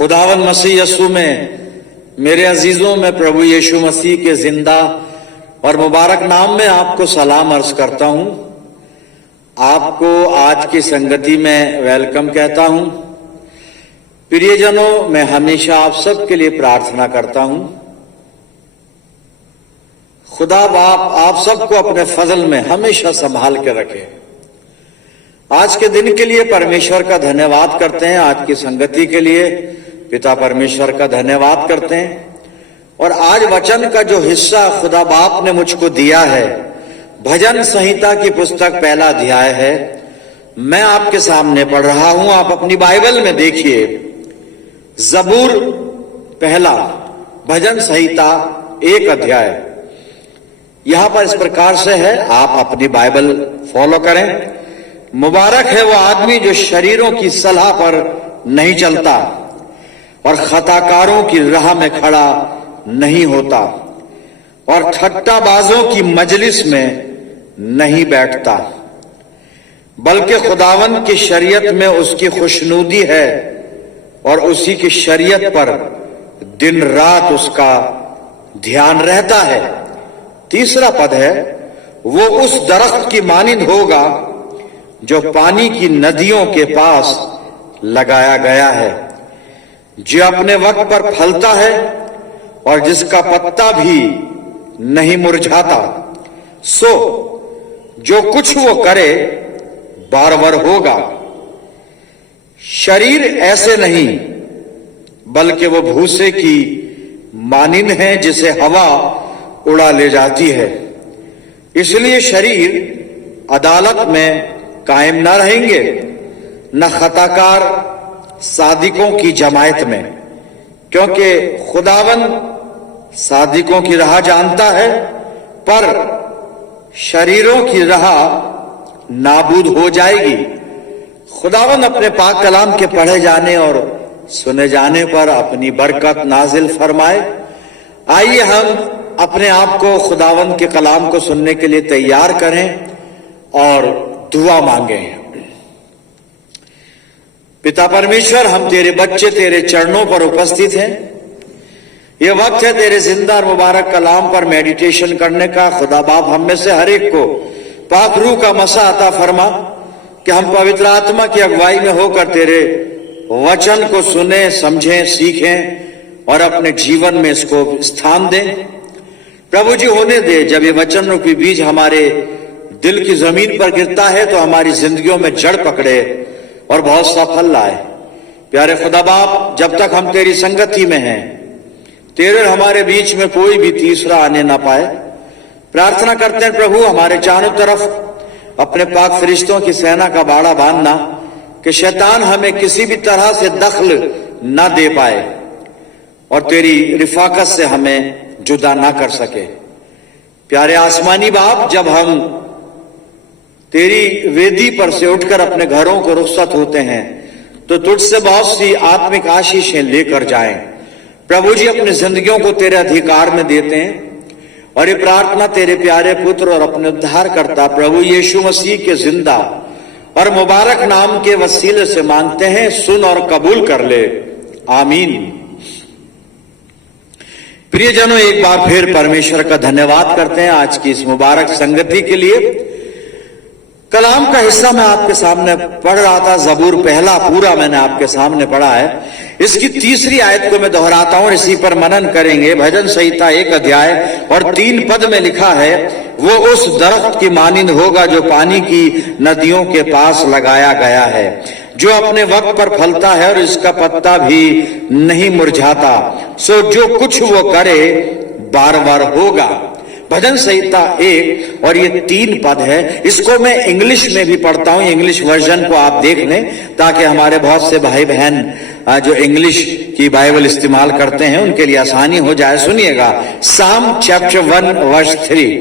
खुदावन मसीह यस्सु में मेरे अजीजों में प्रभु यीशु मसीह के जिंदा और मुबारक नाम में आपको सलाम अर्ज करता हूं। आपको आज की संगति में वेलकम कहता हूं। प्रियजनों, मैं हमेशा आप सबके लिए प्रार्थना करता हूं। खुदा बाप आप सबको अपने फजल में हमेशा संभाल के रखे। आज के दिन के लिए परमेश्वर का धन्यवाद करते हैं। आज की संगति के लिए पिता परमेश्वर का धन्यवाद करते हैं। और आज वचन का जो हिस्सा खुदा बाप ने मुझको दिया है, भजन संहिता की पुस्तक पहला अध्याय है, मैं आपके सामने पढ़ रहा हूं। आप अपनी बाइबल में देखिए, जबूर पहला, भजन संहिता 1 अध्याय। यहां पर इस प्रकार से है, आप अपनी बाइबल फॉलो करें। मुबारक है वो आदमी जो शरीरों की सलाह पर नहीं चलता और खताकारों की राह में खड़ा नहीं होता और ठट्टाबाजों की मजलिस में नहीं बैठता, बल्कि खुदावन की शरीयत में उसकी खुशनूदी है और उसी की शरीयत पर दिन रात उसका ध्यान रहता है। तीसरा पद है, वो उस दरख्त की मानिंद होगा जो पानी की नदियों के पास लगाया गया है, जो अपने वक्त पर फलता है और जिसका पत्ता भी नहीं मुरझाता। सो जो कुछ वो करे बारवर होगा। शरीर ऐसे नहीं, बल्कि वो भूसे की मानिंद है जिसे हवा उड़ा ले जाती है। इसलिए शरीर अदालत में कायम न रहेंगे, न खताकार सादिकों की जमायत में, क्योंकि खुदावन सादिकों की राह जानता है, पर शरीरों की राह नाबूद हो जाएगी। खुदावन अपने पाक कलाम के पढ़े जाने और सुने जाने पर अपनी बरकत नाजिल फरमाए। आइए हम अपने आप को खुदावन के कलाम को सुनने के लिए तैयार करें और दुआ मांगे। पिता परमेश्वर, हम तेरे बच्चे तेरे चरणों पर उपस्थित हैं। यह वक्त है तेरे जिंदा और मुबारक कलाम पर मेडिटेशन करने का। खुदा बाप, हम में से हर एक को पाक रूह का मसा अता फरमा कि हम पवित्र आत्मा की अगुवाई में होकर तेरे वचन को सुने, समझें, सीखें और अपने जीवन में इसको स्थान दें। प्रभु जी, होने दे जब ये वचन रूपी बीज हमारे दिल की जमीन पर गिरता है तो हमारी जिंदगियों में जड़ पकड़े और बहुत सा फल लाए। प्यारे खुदा बाप, जब तक हम तेरी संगति में हैं, तेरे हमारे बीच में कोई भी तीसरा आने ना पाए। प्रार्थना करते हैं प्रभु, हमारे चारों तरफ अपने पाक फरिश्तों की सेना का बाड़ा बांधना कि शैतान हमें किसी भी तरह से दखल ना दे पाए और तेरी रिफाकत से हमें जुदा ना कर सके। प्यारे आसमानी बाप, जब हम तेरी वेदी पर से उठकर अपने घरों को रुखसत होते हैं तो तुझसे बहुत सी आत्मिक आशीषें लेकर जाएं। प्रभु जी, अपनी जिंदगियों को तेरे अधिकार में देते हैं और ये प्रार्थना तेरे प्यारे पुत्र और अपने उद्धारकर्ता प्रभु यीशु मसीह के जिंदा और मुबारक नाम के वसीले से मांगते हैं। सुन और कबूल कर ले, आमीन। प्रियजनों, एक बार फिर परमेश्वर का धन्यवाद करते हैं आज की इस मुबारक संगति के लिए। कलाम का हिस्सा मैं आपके सामने पढ़ रहा था, जबूर पहला पूरा मैंने आपके सामने पढ़ा है। इसकी तीसरी आयत को मैं दोहराता हूं और इसी पर मनन करेंगे। भजन संहिता 1 अध्याय और 3 पद में लिखा है, वो उस दरख्त की मानिंद होगा जो पानी की नदियों के पास लगाया गया है, जो अपने वक्त पर फलता है और इसका पत्ता भी नहीं मुरझाता। सो जो कुछ वो करे बार-बार होगा। भजन संहिता 1 और ये 3 पद है। इसको मैं इंग्लिश में भी पढ़ता हूं, इंग्लिश वर्जन को आप देख लें ताकि हमारे बहुत से भाई बहन जो इंग्लिश की बाइबल इस्तेमाल करते हैं उनके लिए आसानी हो जाए। सुनिएगा, Psalm chapter 1 verse 3,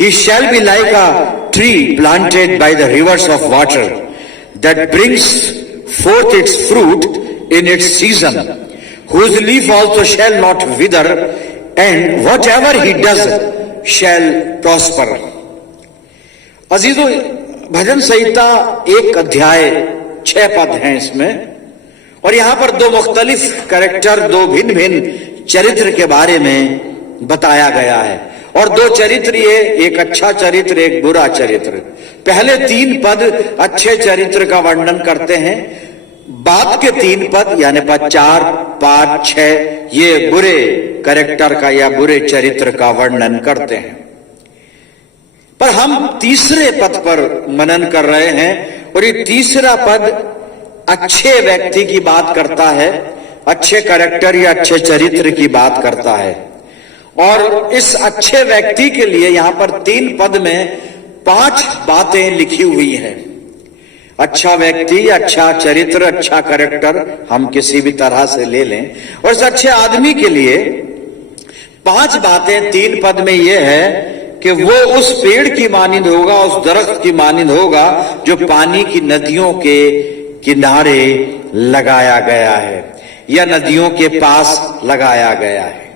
He shall be like a tree planted by the rivers of water that brings forth its fruit in its season, whose leaf also shall not wither, and whatever he does shall prosper। अजीजों, भजन संहिता 1 अध्याय 6 पद हैं इसमें और यहां पर दो मुख्तलिफ character, दो भिन्न भिन्न चरित्र के बारे में बताया गया है। और दो चरित्र ये, एक अच्छा चरित्र, एक बुरा चरित्र। पहले 3 पद अच्छे चरित्र का वर्णन करते हैं, बाद के 3 पद यानी 4, 5, 6 ये बुरे कैरेक्टर का या बुरे चरित्र का वर्णन करते हैं। पर हम तीसरे पद पर मनन कर रहे हैं और ये तीसरा पद अच्छे व्यक्ति की बात करता है, अच्छे कैरेक्टर या अच्छे चरित्र की बात करता है। और इस अच्छे व्यक्ति के लिए यहां पर 3 पद में 5 बातें लिखी हुई हैं। अच्छा व्यक्ति, अच्छा चरित्र, अच्छा कैरेक्टर हम किसी भी तरह से ले लें, और इस अच्छे आदमी के लिए 5 बातें 3 पद में यह है कि वो उस पेड़ की मानिंद होगा, उस दरख्त की मानिंद होगा जो पानी की नदियों के किनारे लगाया गया है या नदियों के पास लगाया गया है।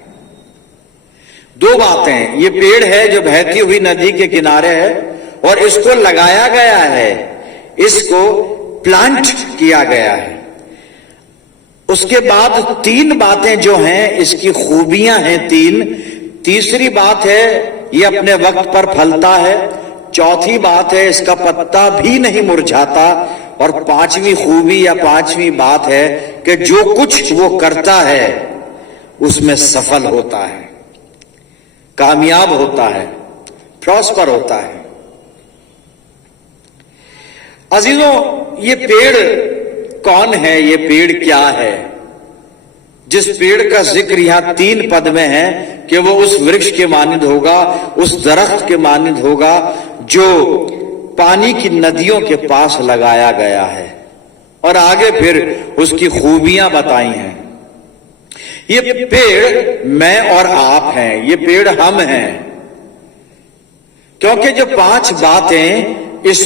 2 बातें, ये पेड़ है जो बहती हुई नदी के किनारे है और इसको लगाया गया है, इसको प्लांट किया गया है। उसके बाद 3 बातें जो हैं, इसकी खूबियां हैं 3। तीसरी बात है ये अपने वक्त पर फलता है। चौथी बात है इसका पत्ता भी नहीं मुरझाता। और 5वीं खूबी या 5वीं बात है कि जो कुछ वो करता है उसमें सफल होता है, कामयाब होता है, प्रॉस्पर होता है। अजीजों, ये पेड़ कौन है, ये पेड़ क्या है? जिस पेड़ का जिक्र यहां 3 पद में है कि वो उस वृक्ष के मानिंद होगा, उस दरख्त के मानिंद होगा जो पानी की नदियों के पास लगाया गया है। और आगे फिर उसकी खूबियां बताई हैं। ये पेड़ मैं और आप हैं, ये पेड़ हम हैं, क्योंकि जो 5 बातें इस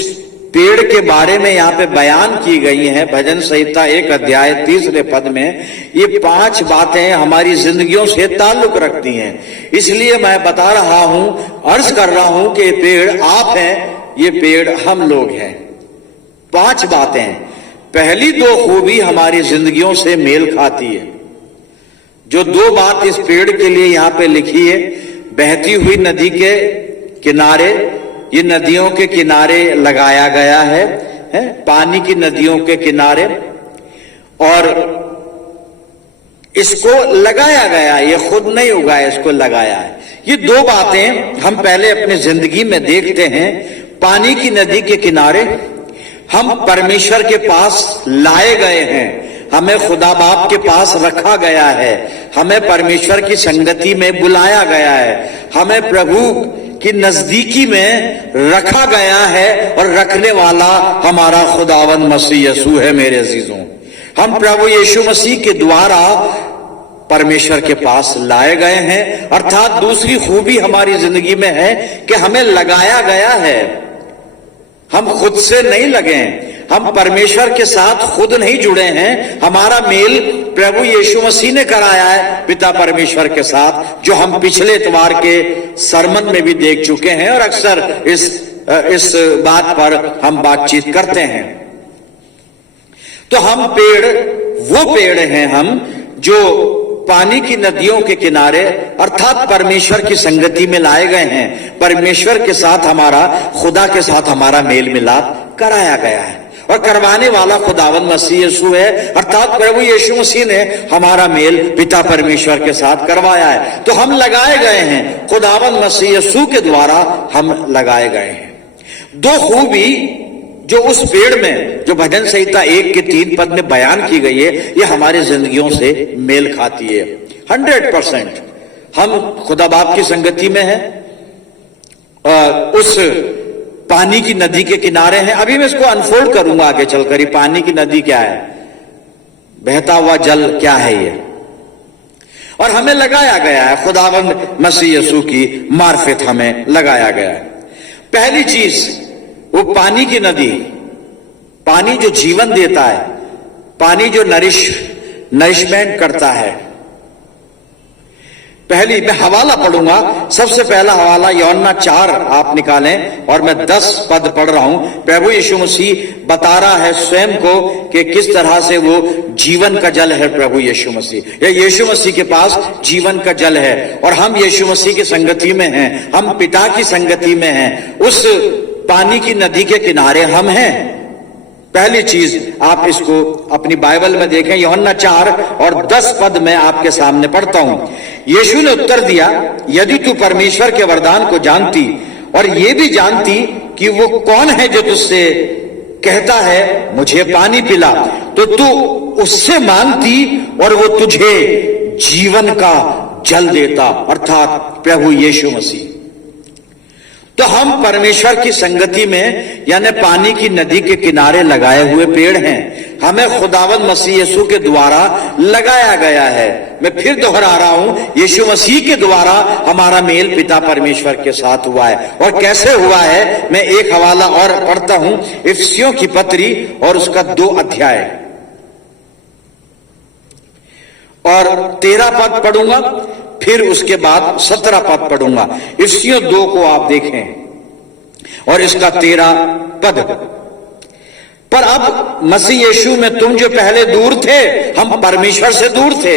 पेड़ के बारे में यहां पे बयान की गई हैं भजन संहिता 1 अध्याय 3 पद में, ये 5 बातें हमारी जिंदगियों से ताल्लुक रखती हैं। इसलिए मैं बता रहा हूं, अर्ज कर रहा हूं कि ये पेड़ आप हैं, ये पेड़ हम लोग हैं। 5 बातें। पहली 2 खूबी हमारी जिंदगियों से मेल खाती है। जो 2 बात इस पेड़ के लिए यहां पे लिखी है, बहती हुई नदी के किनारे, ये नदियों के किनारे लगाया गया है, पानी की नदियों के किनारे, और इसको लगाया गया, ये खुद नहीं उगाया, इसको लगाया है। ये 2 बातें हम पहले अपनी जिंदगी में देखते हैं। पानी की नदी के किनारे हम परमेश्वर के पास लाए गए हैं, हमें खुदा बाप के पास रखा गया है, हमें परमेश्वर की संगति में बुलाया गया है, हमें प्रभु की नजदीकी में रखा गया है, और रखने वाला हमारा खुदावंद मसीह यीशु है। मेरे अजीजों, हम प्रभु यीशु मसीह के द्वारा परमेश्वर के पास लाए गए हैं। अर्थात दूसरी खूबी हमारी जिंदगी में है कि हमें लगाया गया है, हम खुद से नहीं लगे, हम परमेश्वर के साथ खुद नहीं जुड़े हैं। हमारा मेल प्रभु यीशु मसीह ने कराया है पिता परमेश्वर के साथ, जो हम पिछले इतवार के सरमन में भी देख चुके हैं, और अक्सर इस बात पर हम बातचीत करते हैं। तो हम पेड़, वो पेड़ हैं हम जो पानी की नदियों के किनारे अर्थात परमेश्वर की संगति में लाए गए हैं। परमेश्वर के साथ हमारा, खुदा के साथ हमारा मेल मिलाप कराया गया है, और करवाने वाला खुदावंद मसीह यीशु है। अर्थात प्रभु यीशु मसीह ने हमारा मेल पिता परमेश्वर के साथ करवाया है। तो हम लगाए गए हैं, खुदावंद मसीह यीशु के द्वारा हम लगाए गए हैं। 2 खूबी जो उस पेड़ में, जो भजन संहिता 1 के 3 पद में बयान की गई है, ये हमारी जिंदगियों से मेल खाती है। 100% हम खुदा बाप की संगति में हैं, उस पानी की नदी के किनारे हैं। अभी मैं इसको अनफोल्ड करूंगा आगे चलकर, ये पानी की नदी क्या है, बहता हुआ जल क्या है ये, और हमें लगाया गया है, खुदावंद मसीह यीशु की मार्फत हमें लगाया गया है। पहली चीज, वो पानी की नदी, पानी जो जीवन देता है, पानी जो नरिशमेंट करता है, पहली मैं हवाला पढ़ूंगा। सबसे पहला हवाला यूहन्ना 4 आप निकालें और मैं 10 पद पढ़ रहा हूं। प्रभु यीशु मसीह बता रहा है स्वयं को कि किस तरह से वो जीवन का जल है। प्रभु यीशु मसीह, या यीशु मसीह के पास जीवन का जल है और हम यीशु मसीह की संगति में हैं, हम पिता की संगति में हैं, उस पानी की नदी के किनारे हम हैं। पहली चीज आप इसको अपनी बाइबल में देखें, यूहन्ना 4 और 10 पद में आपके सामने पढ़ता हूं। यीशु ने उत्तर दिया, यदि तू परमेश्वर के वरदान को जानती और ये भी जानती कि वो कौन है जो तुझसे कहता है मुझे पानी पिला, तो तू उससे मांगती और वो तुझे जीवन का जल देता, अर्थात प्रभु यीशु मसीह। तो हम परमेश्वर की संगति में यानी पानी की नदी के किनारे लगाए हुए पेड़ हैं। हमें खुदावंद मसीह यीशु के द्वारा लगाया गया है। मैं फिर दोहरा रहा हूं, यीशु मसीह के द्वारा हमारा मेल पिता परमेश्वर के साथ हुआ है। और कैसे हुआ है, मैं एक हवाला और पढ़ता हूं, इफिसियों की पत्री और उसका 2 अध्याय और 13 पद पढ़ूंगा, फिर उसके बाद 17 पद पढ़ूंगा। इफिसियों 2 को आप देखें और इसका 13 पद। पर अब मसीह यीशु में तुम जो पहले दूर थे, हम परमेश्वर से दूर थे,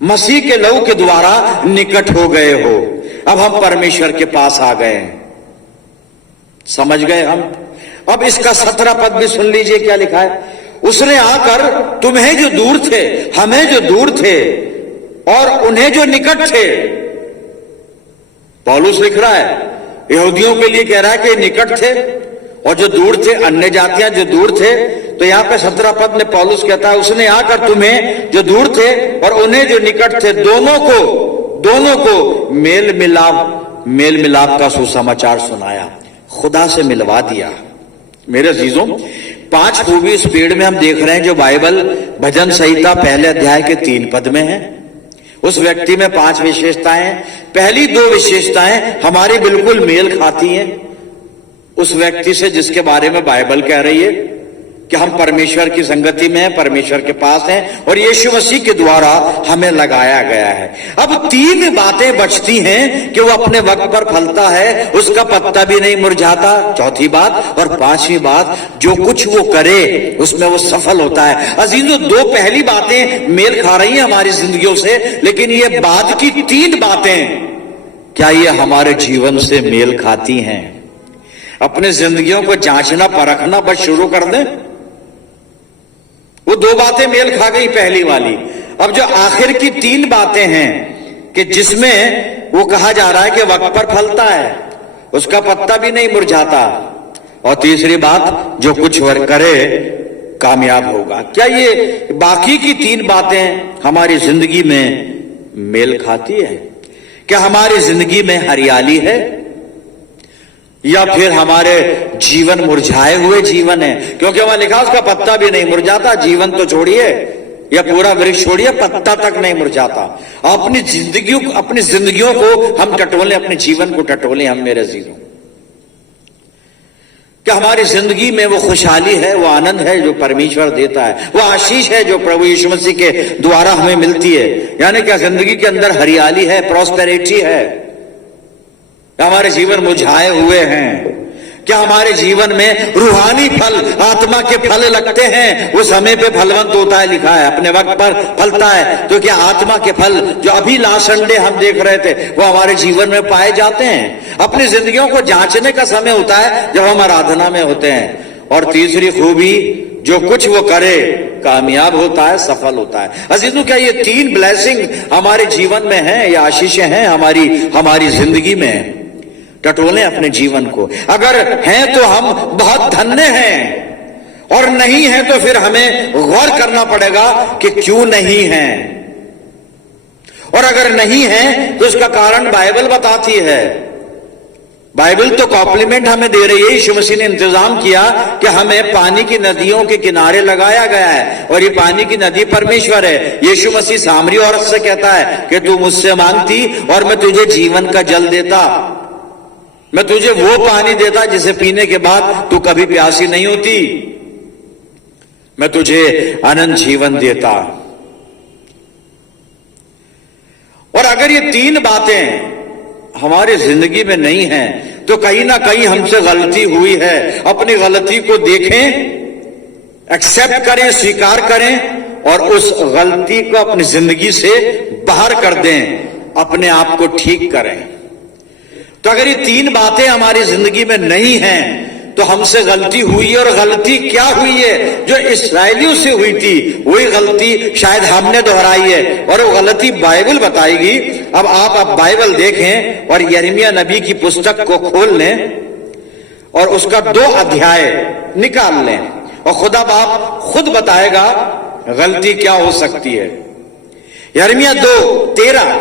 मसीह के लहू के द्वारा निकट हो गए हो। अब हम परमेश्वर के पास आ गए हैं। समझ गए हम? अब इसका 17 पद भी सुन लीजिए क्या लिखा है। उसने आकर तुम्हें जो दूर थे, हमें जो दूर थे और उन्हें जो निकट थे, पौलुस लिख रहा है, यहूदियों के लिए कह रहा है कि निकट थे और जो दूर थे, अन्य जातियां जो दूर थे। तो यहां पे 17 पद में पौलुस कहता है, उसने आकर तुम्हें जो दूर थे और उन्हें जो निकट थे, दोनों को मेल मिलाप का सुसमाचार सुनाया, खुदा से मिलवा दिया। मेरे अजीजों, 5 खूबी इस पेड़ में हम देख रहे हैं जो बाइबल भजन संहिता पहले अध्याय के 3 पद में है। उस व्यक्ति में 5 विशेषताएं, पहली 2 विशेषताएं हमारी बिल्कुल मेल खाती हैं उस व्यक्ति से जिसके बारे में बाइबल कह रही है कि हम परमेश्वर की संगति में हैं, परमेश्वर के पास हैं और यीशु मसीह के द्वारा हमें लगाया गया है। अब 3 बातें बचती हैं कि वो अपने वक्त पर फलता है, उसका पत्ता भी नहीं मुरझाता, चौथी बात, और 5वीं बात, जो कुछ वो करे उसमें वो सफल होता है। अजीजों, 2 पहली बातें मेल खा रही हैं हमारी जिंदगियों से, लेकिन ये बाद की 3 बातें क्या ये हमारे जीवन से मेल खाती हैं? अपने जिंदगियों को जांचना परखना बस शुरू कर दें। वो 2 बातें मेल खा गई पहली वाली। अब जो आखिर की 3 बातें हैं कि जिसमें वो कहा जा रहा है कि वक्त पर फलता है, उसका पत्ता भी नहीं मुरझाता, और तीसरी बात, जो कुछ करे कामयाब होगा। क्या ये बाकी की 3 बातें हमारी जिंदगी में मेल खाती है? क्या हमारी जिंदगी में हरियाली है या फिर हमारे जीवन मुरझाए हुए जीवन है? क्योंकि वहां लिखा उसका पत्ता भी नहीं मुरझाता। जीवन तो छोड़िए या पूरा वृक्ष छोड़िए, पत्ता तक नहीं मुरझाता। अपनी जिंदगियों को हम टटोलें, अपने जीवन को टटोलें हम मेरे जीवन। क्या हमारी जिंदगी में वो खुशहाली है, वो आनंद है जो परमेश्वर देता है, वो आशीष है जो प्रभु यीशु मसीह के द्वारा हमें मिलती है? यानी क्या जिंदगी के अंदर हरियाली है, प्रॉस्पेरिटी है? क्या हमारे जीवन मुरझाए हुए हैं? क्या हमारे जीवन में रूहानी फल, आत्मा के फल लगते हैं? वो समय पे फलवंत होता है, लिखा है, अपने वक्त पर फलता है। तो क्या आत्मा के फल जो अभी लास्ट संडे हम देख रहे थे वो हमारे जीवन में पाए जाते हैं? अपनी जिंदगियों को जांचने का समय होता है जब हम आराधना में होते हैं। और तीसरी खूबी, जो कुछ वो करे कामयाब होता है, सफल होता है। अजीजों, क्या ये 3 ब्लेसिंग हमारे जीवन में है या आशीषें हैं हमारी जिंदगी में? टटोलें अपने जीवन को। अगर हैं तो हम बहुत धन्य हैं, और नहीं है तो फिर हमें गौर करना पड़ेगा कि क्यों नहीं है। और अगर नहीं है तो इसका कारण बाइबल बताती है। बाइबल तो कॉम्प्लीमेंट हमें दे रही है। यीशु मसीह ने इंतजाम किया कि हमें पानी की नदियों के किनारे लगाया गया है, और ये पानी की नदी परमेश्वर है। यीशु मसीह सामरी औरत से कहता है कि तू मुझसे मांगती और मैं तुझे जीवन का जल देता, मैं तुझे वो पानी देता जिसे पीने के बाद तू कभी प्यासी नहीं होती, मैं तुझे अनंत जीवन देता। और अगर अगर ये तीन बातें हमारी जिंदगी में नहीं है तो कहीं ना कहीं हमसे गलती हुई है। अपनी गलती को देखें, एक्सेप्ट करें, स्वीकार करें और उस गलती को अपनी जिंदगी से बाहर कर दें, अपने आप को ठीक करें। तो अगर ये तीन बातें हमारी जिंदगी में नहीं हैं तो हमसे गलती हुई है। और गलती क्या हुई है? जो इस्राएलियों से हुई थी वही गलती शायद हमने दोहराई है और वो गलती बाइबल बताएगी। अब आप बाइबल देखें और यिर्मयाह नबी की पुस्तक को खोल लें और उसका 2 अध्याय निकाल लें और खुदा बाप खुद बताएगा गलती क्या हो सकती है। यिर्मयाह 2:13।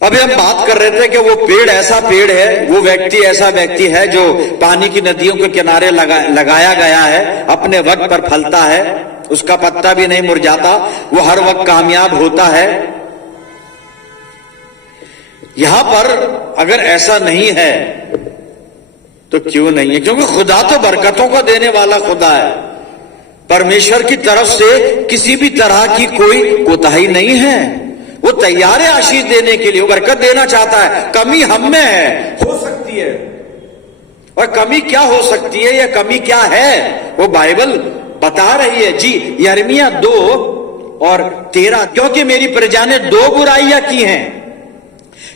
अभी हम बात कर रहे थे कि वो पेड़ ऐसा पेड़ है, वो व्यक्ति ऐसा व्यक्ति है जो पानी की नदियों के किनारे लगाया गया है, अपने वक्त पर फलता है, उसका पत्ता भी नहीं मुरझाता, वो हर वक्त कामयाब होता है। यहां पर अगर ऐसा नहीं है तो क्यों नहीं है? क्योंकि खुदा तो बरकतों को देने वाला खुदा है। परमेश्वर की तरफ से किसी भी तरह की कोई कोताही नहीं है। वो तैयार है आशीष देने के लिए, वो बरकत देना चाहता है। कमी हम में है, हो सकती है, और कमी क्या हो सकती है या कमी क्या है वो बाइबल बता रही है। जी, यिर्मयाह 2:13। क्योंकि मेरी प्रजा ने 2 बुराइयां की हैं,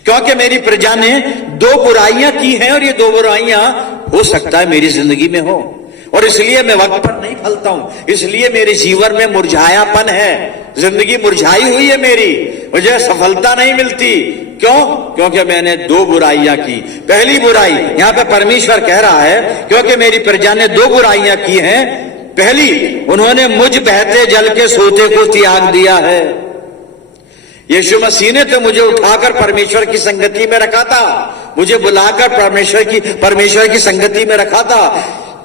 क्योंकि मेरी प्रजा ने 2 बुराइयां की हैं और ये 2 बुराइयां हो सकता है मेरी जिंदगी में हो, और इसलिए मैं वक्त पर नहीं फलता हूं, इसलिए मेरे जीवन में मुरझायापन है, जिंदगी मुरझाई हुई है मेरी, मुझे सफलता नहीं मिलती। क्यों? क्योंकि मैंने 2 बुराइयां की। पहली बुराई, यहां पे परमेश्वर कह रहा है क्योंकि मेरी प्रजा ने 2 बुराइयां की हैं। पहली, उन्होंने मुझ बहते जल के सोते को त्याग दिया है। यीशु मसीह ने तो मुझे उठाकर परमेश्वर की संगति में रखा था, मुझे बुलाकर परमेश्वर की संगति में रखा था,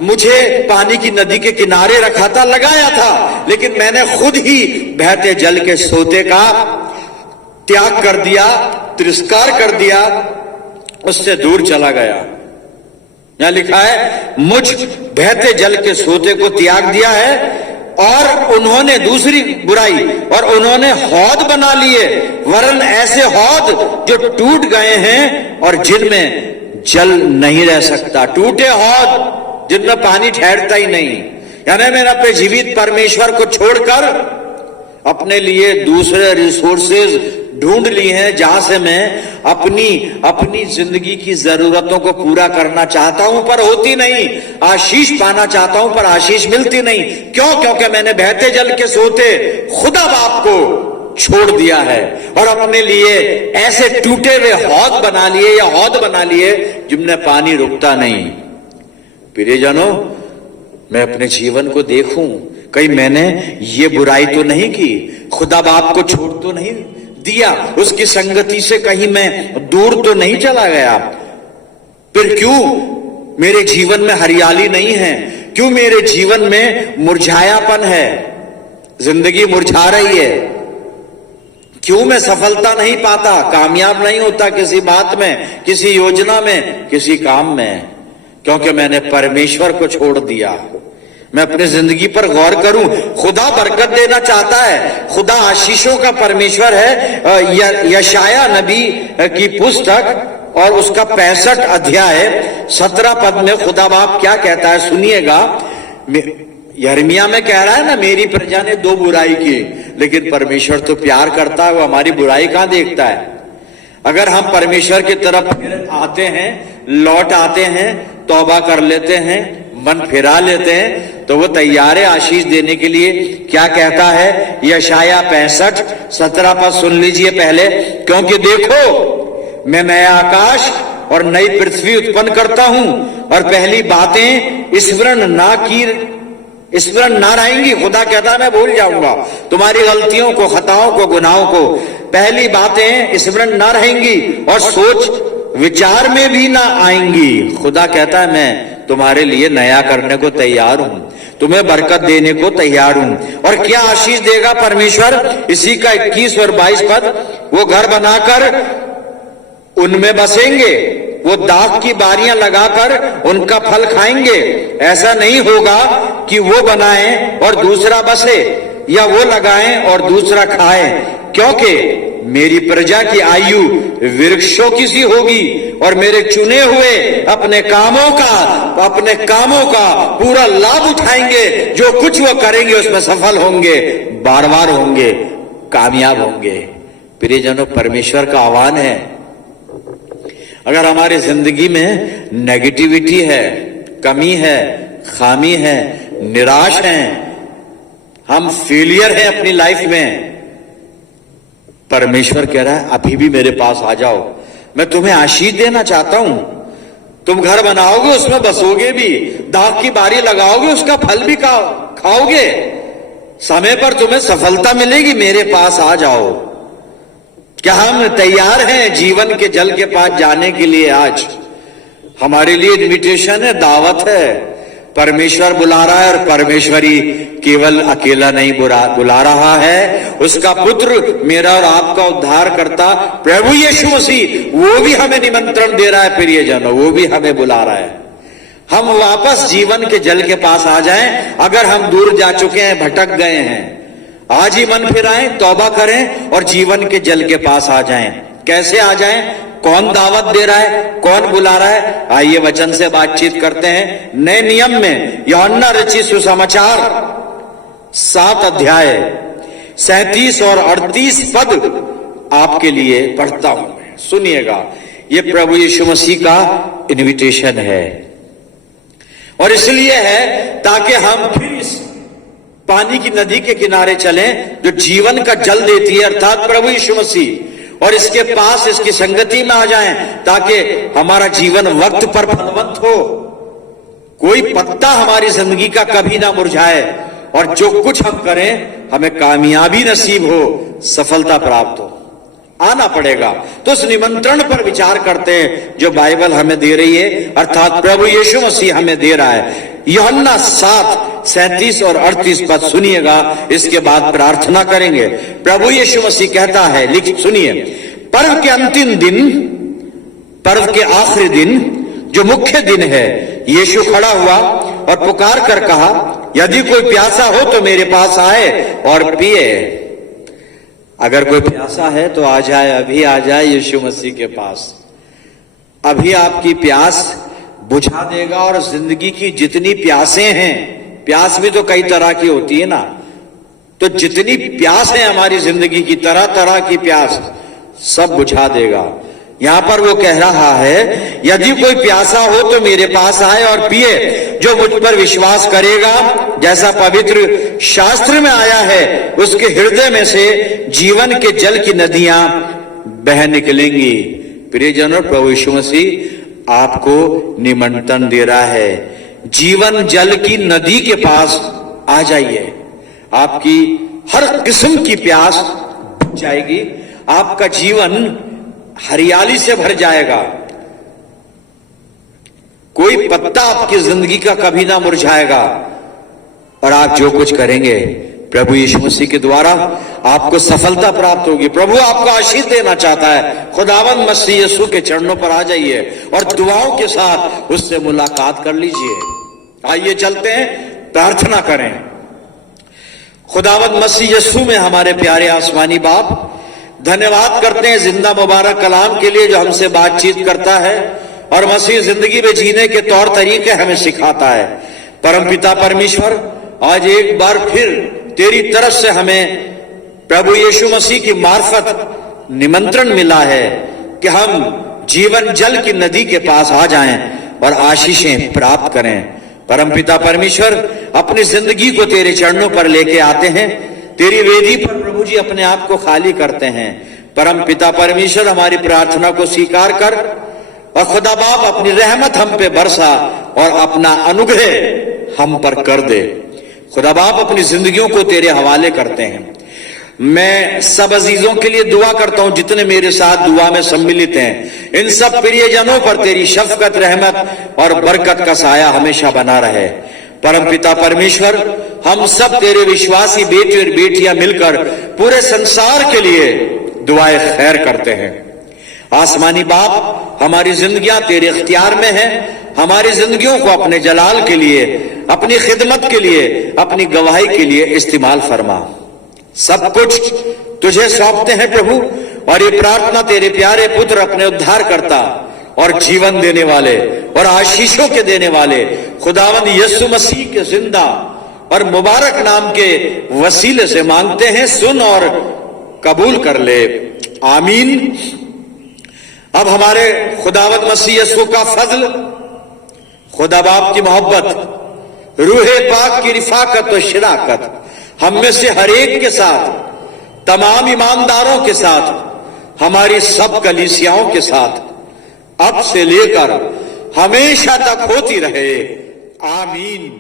मुझे पानी की नदी के किनारे रखा था, लगाया था, लेकिन मैंने खुद ही बहते जल के सोते का त्याग कर दिया, तिरस्कार कर दिया, उससे दूर चला गया। यहां लिखा है मुझ बहते जल के सोते को त्याग दिया है। और उन्होंने दूसरी बुराई, और उन्होंने हौद बना लिए, वरन ऐसे हौद जो टूट गए हैं और जिनमें जल नहीं रह सकता। टूटे हौद जिनमें पानी ठहरता ही नहीं। यानी मैंने अपने जीवित परमेश्वर को छोड़कर अपने लिए दूसरे रिसोर्सेज ढूंढ ली हैं, जहां से मैं अपनी जिंदगी की जरूरतों को पूरा करना चाहता हूं पर होती नहीं, आशीष पाना चाहता हूं पर आशीष मिलती नहीं। क्यों? क्योंकि मैंने बहते जल के सोते खुदा बाप को छोड़ दिया है और अपने लिए ऐसे टूटे हुए हौद बना लिए या हौद बना लिए जिनमें पानी रुकता नहीं। प्रियजनों, मैं अपने जीवन को देखूं, कहीं मैंने ये बुराई तो नहीं की, खुदा बाप को छोड़ तो नहीं दिया, उसकी संगति से कहीं मैं दूर तो नहीं चला गया? फिर क्यों मेरे जीवन में हरियाली नहीं है? क्यों मेरे जीवन में मुरझायापन है? जिंदगी मुरझा रही है। क्यों मैं सफलता नहीं पाता, कामयाब नहीं होता किसी बात में, किसी योजना में, किसी काम में? क्योंकि मैंने परमेश्वर को छोड़ दिया। मैं अपनी जिंदगी पर गौर करूं। खुदा बरकत देना चाहता है, खुदा आशीषों का परमेश्वर है। यशाया नबी की पुस्तक और उसका 65 अध्याय 17 पद में खुदा बाप क्या कहता है, सुनिएगा। यिर्मयाह में कह रहा है ना, मेरी प्रजा ने 2 बुराई की, लेकिन परमेश्वर तो प्यार करता है, वो हमारी बुराई कहां देखता है। अगर हम परमेश्वर की तरफ फिर आते हैं, लौट आते हैं, तौबा कर लेते हैं, मन फिरा लेते हैं, तो वो तैयार है आशीष देने के लिए। क्या कहता है यशाया 65:17 पर सुन लीजिए पहले। क्योंकि देखो, मैं नया आकाश और नई पृथ्वी उत्पन्न करता हूं और पहली बातें स्मरण ना रहेंगी। खुदा कहता है मैं भूल जाऊंगा तुम्हारी गलतियों को, खताओं को, गुनाहों को। पहली बातें स्मरण ना रहेंगी और सोच विचार में भी ना आएंगी। खुदा कहता है मैं तुम्हारे लिए नया करने को तैयार हूं, तुम्हें बरकत देने को तैयार हूं। और क्या आशीष देगा परमेश्वर? इसी का 21 और 22 पद, वो घर बनाकर उनमें बसेंगे, वो दाख की बारियां लगाकर उनका फल खाएंगे। ऐसा नहीं होगा कि वो बनाएं और दूसरा बसे, या वो लगाएं और दूसरा खाएं, क्योंकि मेरी प्रजा की आयु वृक्षों की सी होगी और मेरे चुने हुए अपने कामों का पूरा लाभ उठाएंगे। जो कुछ वो करेंगे उसमें सफल होंगे, बार बार होंगे, कामयाब होंगे। प्रियजनों, परमेश्वर का आह्वान है, अगर हमारी जिंदगी में नेगेटिविटी है, कमी है, खामी है, निराश है, हम फेलियर हैं अपनी लाइफ में, परमेश्वर कह रहा है अभी भी मेरे पास आ जाओ, मैं तुम्हें आशीष देना चाहता हूं। तुम घर बनाओगे, उसमें बसोगे भी, दाख की बारी लगाओगे, उसका फल भी खाओगे, समय पर तुम्हें सफलता मिलेगी। मेरे पास आ जाओ। क्या हम तैयार हैं जीवन के जल के पास जाने के लिए? आज हमारे लिए इनविटेशन है, दावत है। परमेश्वर बुला रहा है और परमेश्वरी केवल अकेला नहीं बुला रहा है, उसका पुत्र, मेरा और आपका उद्धार करता प्रभु यीशु मसीह, वो भी हमें निमंत्रण दे रहा है। प्रियजनों, वो भी हमें बुला रहा है। हम वापस जीवन के जल के पास आ जाएं। अगर हम दूर जा चुके हैं, भटक गए हैं, आज ही मन फिराएं, तौबा करें और जीवन के जल के पास आ जाएं। कैसे आ जाएं? कौन दावत दे रहा है, कौन बुला रहा है? आइए वचन से बातचीत करते हैं। नए नियम में यूहन्ना रचित सुसमाचार 7 अध्याय 37 और 38 पद आपके लिए पढ़ता हूं। सुनिएगा, ये प्रभु यीशु मसीह का इनविटेशन है और इसलिए है ताकि हम फिर इस पानी की नदी के किनारे चलें जो जीवन का जल देती है, अर्थात प्रभु यीशु मसीह, और इसके पास, इसकी संगति में आ जाएं ताकि हमारा जीवन वक्त पर फलवंत हो, कोई पत्ता हमारी जिंदगी का कभी ना मुरझाए और जो कुछ हम करें हमें कामयाबी नसीब हो, सफलता प्राप्त हो। आना पड़ेगा। तो उस निमंत्रण पर विचार करते हैं जो बाइबल हमें दे रही है, अर्थात प्रभु यीशु मसीह हमें दे रहा है। यूहन्ना 7 37 और 38 पद सुनिएगा, इसके बाद प्रार्थना करेंगे। प्रभु यीशु मसीह कहता है, सुनिए, पर्व के अंतिम दिन, पर्व के आखिरी दिन, जो मुख्य दिन है, यीशु खड़ा हुआ और पुकार कर कहा, यदि कोई प्यासा हो तो मेरे पास आए और पिए। अगर कोई प्यासा है तो आ जाए, अभी आ जाए यीशु मसीह के पास। अभी आपकी प्यास बुझा देगा और जिंदगी की जितनी प्यासें हैं, प्यास भी तो कई तरह की होती है ना, तो जितनी प्यास है हमारी जिंदगी की, तरह तरह की प्यास, सब बुझा देगा। यहां पर वो कह रहा है, यदि कोई प्यासा हो तो मेरे पास आए और पिए। जो मुझ पर विश्वास करेगा, जैसा पवित्र शास्त्र में आया है, उसके हृदय में से जीवन के जल की नदियां बह निकलेंगी। प्रियजनों, प्रभु यीशु मसीह आपको निमंत्रण दे रहा है, जीवन जल की नदी के पास आ जाइए। आपकी हर किस्म की प्यास बुझ जाएगी, आपका जीवन हरियाली से भर जाएगा, कोई पत्ता आपकी जिंदगी का कभी ना मुरझाएगा और आप जो कुछ करेंगे प्रभु यीशु मसीह के द्वारा आपको सफलता प्राप्त होगी। प्रभु आपको आशीष देना चाहता है। खुदावंद मसीह यीशु के चरणों पर आ जाइए और दुआओं के साथ उससे मुलाकात कर लीजिए। आइए चलते हैं, प्रार्थना करें। खुदावंद मसीह यीशु में हमारे प्यारे आसमानी बाप, धन्यवाद करते हैं जिंदा मुबारक कलाम के लिए जो हमसे बातचीत करता है और मसीह जिंदगी में जीने के तौर तरीके हमें सिखाता है। परमपिता परमेश्वर, आज एक बार फिर तेरी तरफ से हमें प्रभु यीशु मसीह की मार्फत निमंत्रण मिला है कि हम जीवन जल की नदी के पास आ जाएं और आशीषें प्राप्त करें। परमपिता परमेश्वर, अपनी जिंदगी को तेरे चरणों पर लेके आते हैं, तेरी वेदी पर प्रभु जी अपने आप को खाली करते हैं। परम पिता परमेश्वर, हमारी प्रार्थना को स्वीकार कर और खुदा बाप अपनी रहमत हम पे बरसा और अपना अनुग्रह हम पर कर दे। खुदा बाप, अपनी जिंदगियों को तेरे हवाले करते हैं। मैं सब अजीजों के लिए दुआ करता हूं जितने मेरे साथ दुआ में सम्मिलित हैं। इन सब प्रियजनों पर तेरी शफकत, रहमत और बरकत का साया हमेशा बना रहे। परमपिता परमेश्वर, हम सब तेरे विश्वासी बेटे और बेटियां मिलकर पूरे संसार के लिए दुआएं खैर करते हैं। आसमानी बाप, हमारी जिंदगियां तेरे इख्तियार में हैं। हमारी जिंदगियों को अपने जलाल के लिए, अपनी खिदमत के लिए, अपनी गवाही के लिए इस्तेमाल फरमा। सब कुछ तुझे सौंपते हैं प्रभु, और ये प्रार्थना तेरे प्यारे पुत्र अपने उद्धार करता और जीवन देने वाले और आशीषों के देने वाले खुदावंद यीशु मसीह के जिंदा और मुबारक नाम के वसीले से मांगते हैं। सुन और कबूल कर ले, आमीन। अब हमारे खुदावंद मसीह यीशु का फजल, खुदा बाप की मोहब्बत, रूहे पाक की रिफाकत और शिराकत हम में से हर एक के साथ, तमाम ईमानदारों के साथ, हमारी सब कलीसियाओं के साथ अब से लेकर हमेशा तक होती रहे, आमीन।